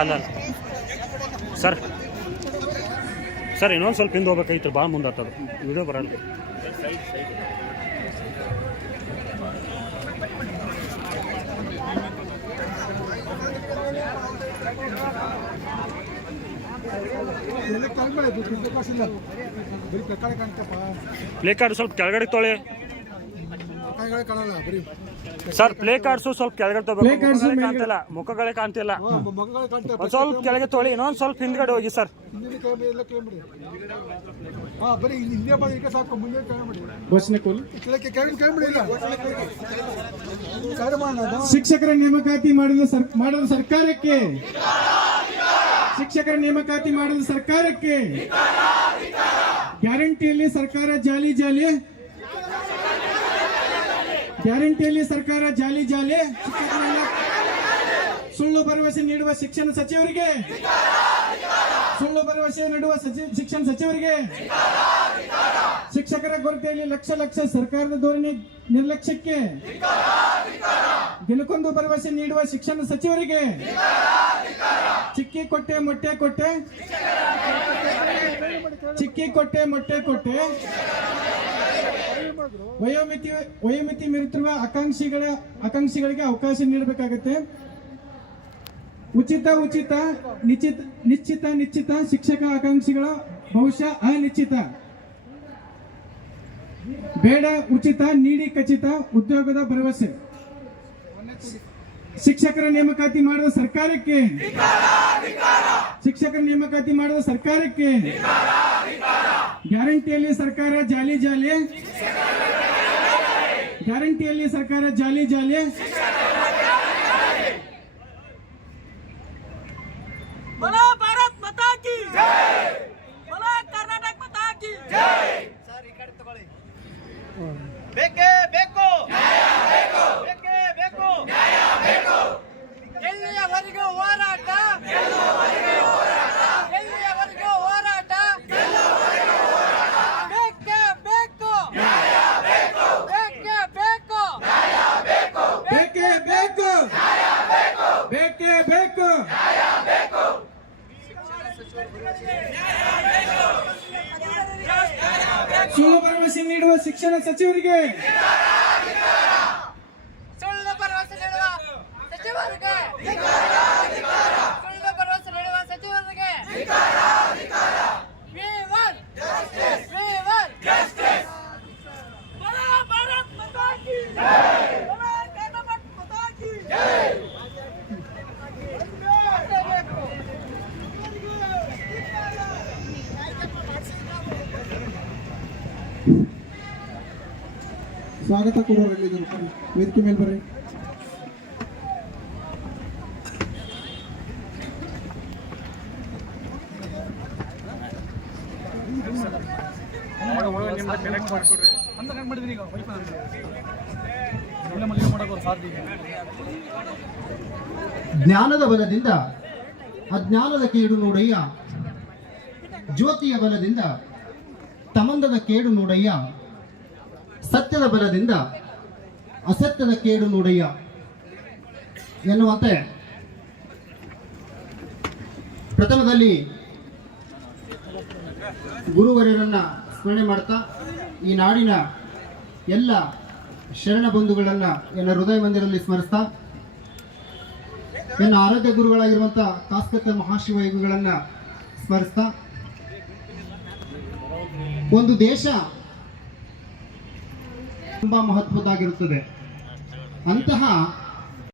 ಅಲ್ಲ sir. Sir, ಇನ್ನೊಂದು ಸ್ವಲ್ಪ ಹಿಂದೆ ಹೋಗ್ಬೇಕಾಗಿತ್ತು ಭಾಳ ಮುಂದೆ ಆಗ್ತದೆ ವಿಡಿಯೋ ಬರಲ್ಲ. ಪ್ಲೇ ಕಾರ್ಡ್ ಸ್ವಲ್ಪ ಕೆಳಗಡೆ ತೊಳೆ. ಕಾಣಲ್ಲ, ಬರೀ. ಸರ್ ಪ್ಲೇ ಕಾರ್ಡ್ಸು ಸ್ವಲ್ಪ ಕೆಳಗಡೆ Play ತಗೋಬೇಕು cards ಮುಖಗಳೇ ಮೇಲ್ಗಡೆ. ಕಾಣ್ತಿಲ್ಲ. ಮುಖಗಳೇ ಕಾಣ್ತಿಲ್ಲ. ಮಗಗಳೇ ಕಾಣ್ತವೆ ಒಂದು ಸ್ವಲ್ಪ ಕೆಳಗೆ ತೊಳಿ ಇನ್ನೊಂದು ಸ್ವಲ್ಪ ಹಿಂದ್ಗಡೆ ಹೋಗಿ ಸರ್ ಹಿಂದಿನ ಕೈ ಎಲ್ಲ ಕೈ ಮಾಡಿ. ಹಾ ಬರೀ ಇಲ್ಲಿ ಹಿಂದೆ ಬಂದು ಈಗ ಸಾಕು ಮುಂದೆ ಕೈ ಮಾಡಿ. ಘೋಷಣೆ ಕೂಲ್ ಕೆಳಗೆ ಕೆಳಗೆ ಕೈ ಮಾಡಿ ಇಲ್ಲ ಕಾರ್ಯ ಮಾಡೋಣ ಶಿಕ್ಷಕರ ನೇಮಕಾತಿ ಮಾಡಿದ ಸರ್ ಮಾಡದ ಸರ್ಕಾರಕ್ಕೆ. ಶಿಕ್ಷಕರ ನೇಮಕಾತಿ ಮಾಡಿದ ಸರ್ಕಾರಕ್ಕೆ. ಗ್ಯಾರಂಟಿಯಲ್ಲಿ ಸರ್ಕಾರ ಜಾಲಿ ಜಾಲಿ. ಗ್ಯಾರಂಟಿಯಲ್ಲಿ ಸರ್ಕಾರ ಜಾಲಿ ಜಾಲಿ ಸುಳ್ಳು ಭರವಸೆ ನೀಡುವ ಶಿಕ್ಷಣ ಸಚಿವರಿಗೆ, ಸುಳ್ಳು ಭರವಸೆ ನೀಡುವ ಶಿಕ್ಷಣ ಸಚಿವರಿಗೆ, ಶಿಕ್ಷಕರ ಕೊರತೆಯಲ್ಲಿ ಲಕ್ಷ ಲಕ್ಷ ಸರ್ಕಾರದ ಧೋರಣೆ ನಿರ್ಲಕ್ಷ್ಯಕ್ಕೆ ದಿನಕ್ಕೊಂದು ಭರವಸೆ ನೀಡುವ ಶಿಕ್ಷಣ ಸಚಿವರಿಗೆ ಚಿಕ್ಕಿ ಕೊಟ್ಟೆ ಮೊಟ್ಟೆ ಕೊಟ್ಟೆ ಚಿಕ್ಕಿ ಕೊಟ್ಟೆ ಮೊಟ್ಟೆ ಕೊಟ್ಟೆ ವಯೋಮಿತಿ ವಯೋಮಿತಿ ಮೀರುತ್ತಿರುವ ಆಕಾಂಕ್ಷಿಗಳ ಆಕಾಂಕ್ಷಿಗಳಿಗೆ ಅವಕಾಶ ನೀಡಬೇಕಾಗತ್ತೆ. ಉಚಿತ ಉಚಿತ ನಿಶ್ಚಿತ ನಿಶ್ಚಿತ ನಿಶ್ಚಿತ ಶಿಕ್ಷಕ ಆಕಾಂಕ್ಷಿಗಳ ಬಹುಶಃ ಅನಿಶ್ಚಿತ. ಬೇಡ ಉಚಿತ ನೀಡಿ ಖಚಿತ ಉದ್ಯೋಗದ ಭರವಸೆ. ಶಿಕ್ಷಕರ ನೇಮಕಾತಿ ಮಾಡಿದ ಸರ್ಕಾರಕ್ಕೆ. ಶಿಕ್ಷಕರ ನೇಮಕಾತಿ ಮಾಡಿದ ಸರ್ಕಾರಕ್ಕೆ. ಗ್ಯಾರಂಟಿಯಲ್ಲಿ ಸರ್ಕಾರ ಜಾಲಿ ಜಾಲಿ. ಗ್ಯಾರಂಟಿಯಲ್ಲಿ ಸರ್ಕಾರ ಜಾಲಿ ಜಾಲಿ. बोला ಬೇಕೇ ಬೇಕು ಸುಳ್ಳು ಭರವಸೆ ನೀಡುವ ಶಿಕ್ಷಣ ಸಚಿವರಿಗೆ. ಸ್ವಾಗತ ಕೋರೋರಲ್ಲಿ ವೇದಿಕೆ ಮೇಲೆ ಬರ್ರಿ ಜ್ಞಾನದ ಬಲದಿಂದ, ಅಜ್ಞಾನದ ಕೇಡು ನೋಡಯ್ಯ, ಜ್ಯೋತಿಯ ಬಲದಿಂದ, ತಮಂದದ ಕೇಡು ನೋಡಯ್ಯ ಸತ್ಯದ ಬಲದಿಂದ ಅಸತ್ಯದ ಕೇಡು ನೋಡಯ್ಯ ಎನ್ನುವಂತೆ ಪ್ರಥಮದಲ್ಲಿ ಗುರುವರ್ಯರನ್ನ ಸ್ಮರಣೆ ಮಾಡ್ತಾ ಈ ನಾಡಿನ ಎಲ್ಲ ಶರಣ ಬಂಧುಗಳನ್ನ ಎನ್ನ ಹೃದಯ ಮಂದಿರದಲ್ಲಿ ಸ್ಮರಿಸ್ತಾ, ಎನ್ನ ಆರಾಧ್ಯ ಗುರುಗಳಾಗಿರುವಂಥ ಕಾಸ್ಕತ್ತ ಮಹಾಶಿವಯುಗಗಳನ್ನ ಸ್ಮರಿಸ್ತಾ, ಒಂದು ದೇಶ ತುಂಬಾ ಮಹತ್ವದ್ದಾಗಿರುತ್ತದೆ. ಅಂತಹ